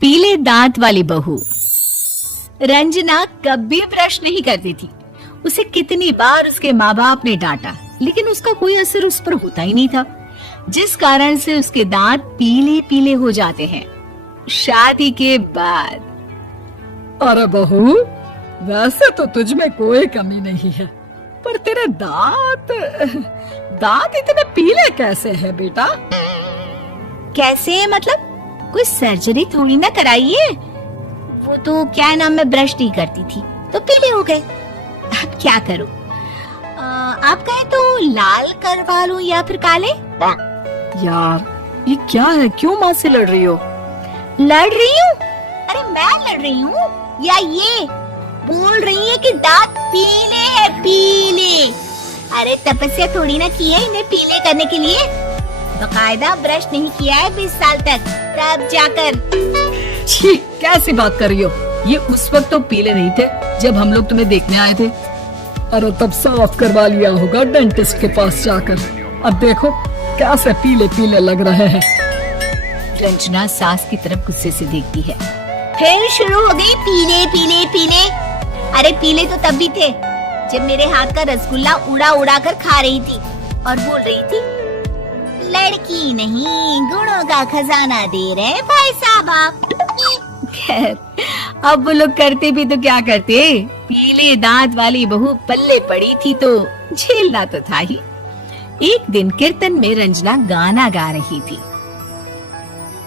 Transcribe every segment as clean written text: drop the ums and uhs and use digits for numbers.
पीले दांत वाली बहू। रंजना कभी ब्रश नहीं करती थी। उसे कितनी बार उसके माँ बाप ने डांटा, लेकिन उसका कोई असर उस पर होता ही नहीं था, जिस कारण से उसके दांत पीले पीले हो जाते हैं। शादी के बाद। अरे बहू, वैसे तो तुझ में कोई कमी नहीं है, पर तेरे दांत इतने पीले कैसे हैं बेटा? कैसे मतलब? कोई सर्जरी थोड़ी ना कराइए। वो तो क्या नाम, मैं ब्रश नहीं करती थी तो पीले हो गए। अब क्या करूं? आप कहें तो लाल करवा लूं या फिर काले? यार ये क्या है, क्यों माँ से लड़ रही हो? लड़ रही हूँ? अरे मैं लड़ रही हूँ या ये बोल रही है कि दांत पीले हैं, पीले। अरे तपस्या थोड़ी ना की है इन्हें पीले करने के लिए। बकायदा ब्रश नहीं किया है 20 साल तक, तब जाकर। छी, कैसी बात कर रही हो? ये उस वक्त तो पीले नहीं थे जब हम लोग तुम्हें देखने आए थे। अरे तब साफ करवा लिया होगा डेंटिस्ट के पास जाकर। अब देखो कैसे पीले पीले लग रहे हैं। रंजना सास की तरफ गुस्से से देखती है। फिर शुरू हो गई पीले पीले पीले। अरे पीले तो तब भी थे जब मेरे हाथ का रसगुल्ला उड़ा उड़ा कर खा रही थी और बोल रही थी, लड़की नहीं गुणों का खजाना दे रहे भाई साहब आप। खैर, अब वो लोग करते भी तो क्या करते, पीले दांत वाली बहू पल्ले पड़ी थी तो झेलना तो था ही। एक दिन कीर्तन में रंजना गाना गा रही थी।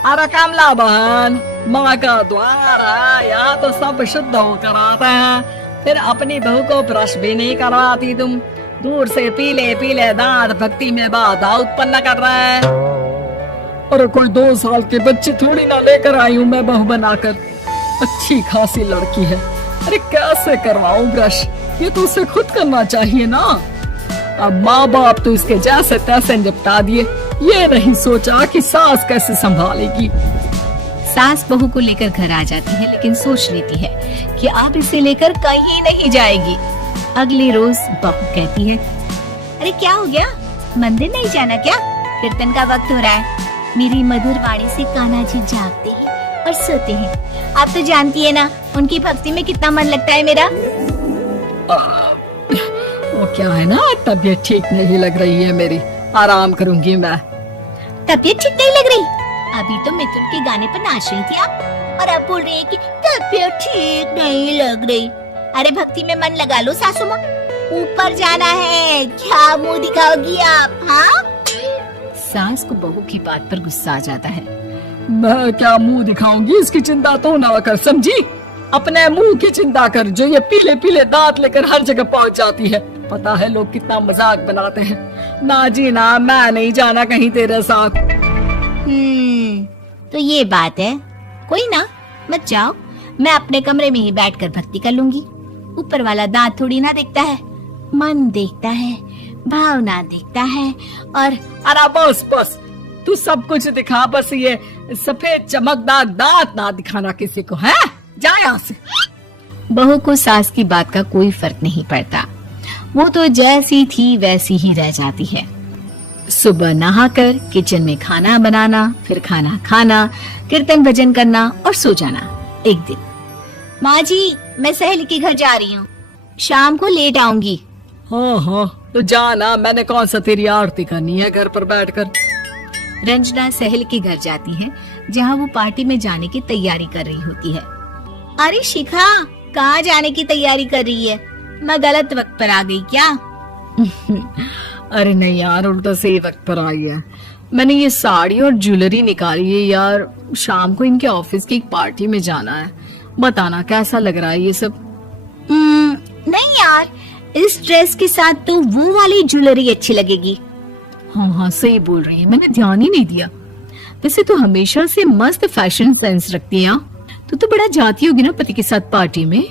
अरे कमला बहन, माँ का द्वार है, यहाँ तो सब शुद्ध होकर आते हैं, फिर अपनी बहू को ब्रश भी नहीं करवाती तुम। दूर से पीले पीले दांत भक्ति में बाधा उत्पन्न कर रहे हैं। अरे कोई 2 साल के बच्चे थोड़ी ना लेकर आई हूँ मैं बहू बनाकर। अच्छी खासी लड़की है, अरे कैसे करवाऊं ब्रश? ये तो उसे खुद करना चाहिए ना। अब माँ बाप तो इसके जैसे तैसे निपटा दिए, ये नहीं सोचा कि सास कैसे संभालेगी। सास बहू को लेकर घर आ जाती है, लेकिन सोच लेती है कि अब इसे लेकर कहीं नहीं जाएगी। अगले रोज बहू कहती है, अरे क्या हो गया, मंदिर नहीं जाना क्या? कीर्तन का वक्त हो रहा है। मेरी मधुर वाणी से कान्हा जी जागते हैं और सोते हैं। आप तो जानती है ना उनकी भक्ति में कितना मन लगता है मेरा। वो क्या है ना, तबीयत ठीक नहीं लग रही है मेरी, आराम करूंगी मैं। तबीयत ठीक नहीं लग रही? अभी तो मिथुन के गाने पर नाच रही थी आप, और आप बोल रही है कि तबीयत ठीक नहीं लग रही। अरे भक्ति में मन लगा लो सासू माँ, ऊपर जाना है, क्या मुंह दिखाओगी आप? हाँ? सास को बहू की बात पर गुस्सा आ जाता है। मैं क्या मुंह दिखाऊंगी, इसकी चिंता तो ना कर, समझी? अपने मुंह की चिंता कर, जो ये पीले पीले दांत लेकर हर जगह पहुंच जाती है। पता है लोग कितना मजाक बनाते हैं। ना जी ना, मैं नहीं जाना कहीं तेरे साथ। तो ये बात है, कोई ना, मत जाओ, मैं अपने कमरे में ही बैठकर भक्ति कर लूंगी। ऊपर वाला दांत थोड़ी ना देखता है, मन देखता है, भावना देखता है। और अरे बस बस, तू सब कुछ दिखा, बस ये सफेद चमकदार दांत ना दिखाना किसी को, है? जा यहाँ से। बहू को सास की बात का कोई फर्क नहीं पड़ता, वो तो जैसी थी वैसी ही रह जाती है। सुबह नहाकर किचन में खाना बनाना, फिर खाना खाना, कीर्तन भजन करना और सो जाना। एक दिन, माँ जी मैं सहेली के घर जा रही हूँ, शाम को लेट आऊंगी। हाँ, तो जाना, मैंने कौन सा तेरी आरती करनी है घर पर बैठकर। रंजना सहेली के घर जाती है, जहाँ वो पार्टी में जाने की तैयारी कर रही होती है। अरे शिखा, कहाँ जाने की तैयारी कर रही है? मैं गलत वक्त पर आ गई क्या? अरे नहीं यार, उल्टा सही वक्त पर आई है। मैंने ये साड़ी और ज्वेलरी निकाली है यार, शाम को इनके ऑफिस की एक पार्टी में जाना है। बताना कैसा लग रहा है ये सब? नहीं यार, इस ड्रेस के साथ तो वो वाली ज्वेलरी अच्छी लगेगी। हाँ, सही बोल रही है, मैंने ध्यान ही नहीं दिया। वैसे तो हमेशा से मस्त फैशन सेंस रखती है। तो बड़ा जाती होगी ना पति के साथ पार्टी में।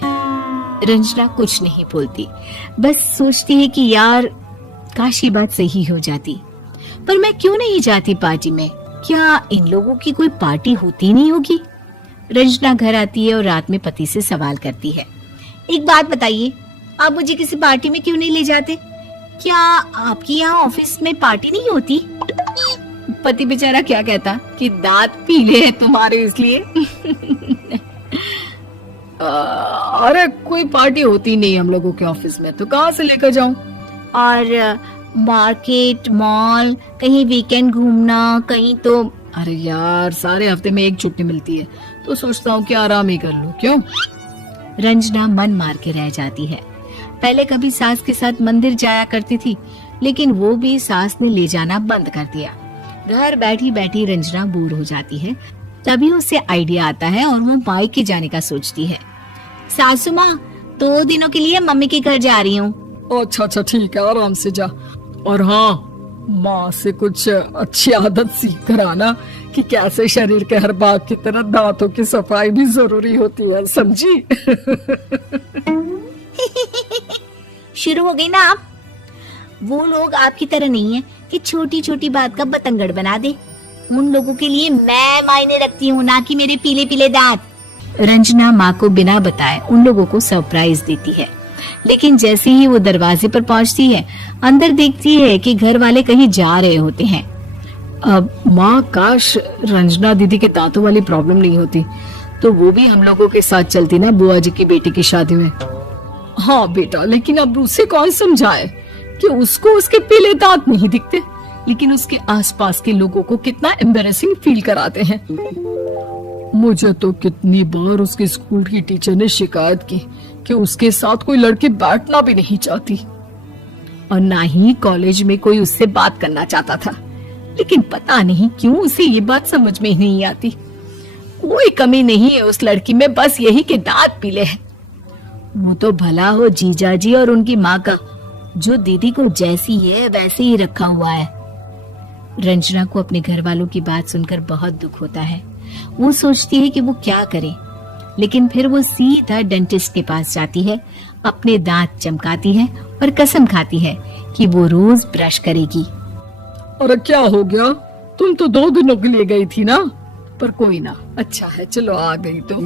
रंजना कुछ नहीं बोलती, बस सोचती है कि यार काश ये बात सही हो जाती, पर मैं क्यों नहीं जाती पार्टी में? क्या इन लोगों की कोई पार्टी होती नहीं होगी? रंजना घर आती है और रात में पति से सवाल करती है, एक बात बताइए, आप मुझे किसी पार्टी में क्यों नहीं ले जाते? क्या आपकी यहाँ ऑफिस में पार्टी नहीं होती? पति बेचारा क्या कहता कि दांत पीले हैं तुम्हारे इसलिए। अरे कोई पार्टी होती नहीं हम लोगों के ऑफिस में, तो कहाँ से लेकर जाऊं? और मार्केट, मॉल, कहीं वीकेंड घूमना, कहीं तो। अरे यार सारे हफ्ते में एक छुट्टी मिलती है, तो सोचता हूँ कि आराम ही कर लूं। क्यों? रंजना मन मार के रह जाती है। पहले कभी सास के साथ मंदिर जाया करती थी, लेकिन वो भी सास ने ले जाना बंद कर दिया। घर बैठी बैठी रंजना बोर हो जाती है। तभी उसे आइडिया आता है और वो मायके जाने का सोचती है। सासू माँ, 2 दिनों के लिए मम्मी के घर जा रही हूँ। अच्छा अच्छा ठीक है, आराम से जा। और हाँ, माँ से कुछ अच्छी आदत सीख कर आना कि कैसे शरीर के हर भाग की तरह दांतों की सफाई भी जरूरी होती है, समझी? शुरू हो गई ना आप। वो लोग आपकी तरह नहीं है कि छोटी छोटी बात का बतंगड़ बना दे। उन लोगों के लिए मैं मायने रखती हूँ, ना कि मेरे पीले पीले दांत। रंजना माँ को बिना बताए उन लोगों को सरप्राइज देती है, लेकिन जैसे ही वो दरवाजे पर पहुंचती है, अंदर देखती है कि घर वाले कहीं जा रहे होते हैं। अब माँ, काश रंजना दीदी के दांतों वाली प्रॉब्लम नहीं होती, तो वो भी हम लोगों के साथ चलती ना बुआ जी की बेटी की शादी में। हाँ बेटा, लेकिन अब उसे कौन समझाए कि उसको उसके पीले दांत नहीं दिखते, लेकिन उसके आसपास के लोगों को कितना एम्बैरेसिंग फील कराते हैं। मुझे तो कितनी बार उसके स्कूल की टीचर ने शिकायत की कि उसके साथ कोई लड़की बैठना भी नहीं चाहती, और ना ही कॉलेज में कोई उससे बात करना चाहता था। लेकिन पता नहीं क्यों उसे ये बात समझ में ही नहीं आती। कोई कमी नहीं है उस लड़की में, बस यही कि दांत पीले हैं। वो तो भला हो जीजा जी और उनकी माँ का, जो दीदी को जैसी है वैसे ही रखा हुआ है। रंजना को अपने घर वालों की बात सुनकर बहुत दुख होता है। वो सोचती है कि वो क्या करे, लेकिन फिर वो सीधा डेंटिस्ट के पास जाती है, अपने दांत चमकाती है और कसम खाती है कि वो रोज ब्रश करेगी। अरे क्या हो गया? तुम तो 2 दिनों के लिए गई थी ना। पर कोई ना, अच्छा है, चलो आ गई तो।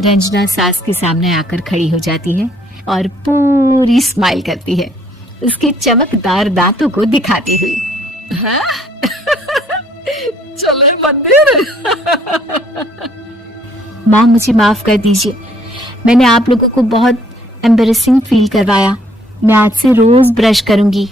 रंजना सास के सामने आकर खड़ी हो जाती है और पूरी स्माइल करती है, उसके चमकदार दांतों को दिखाती हुई। हैं? चले मंदिर। माँ, मुझे माफ कर दीजिए, मैंने आप लोगों को बहुत एम्बैरेसिंग फील करवाया। मैं आज से रोज ब्रश करूंगी।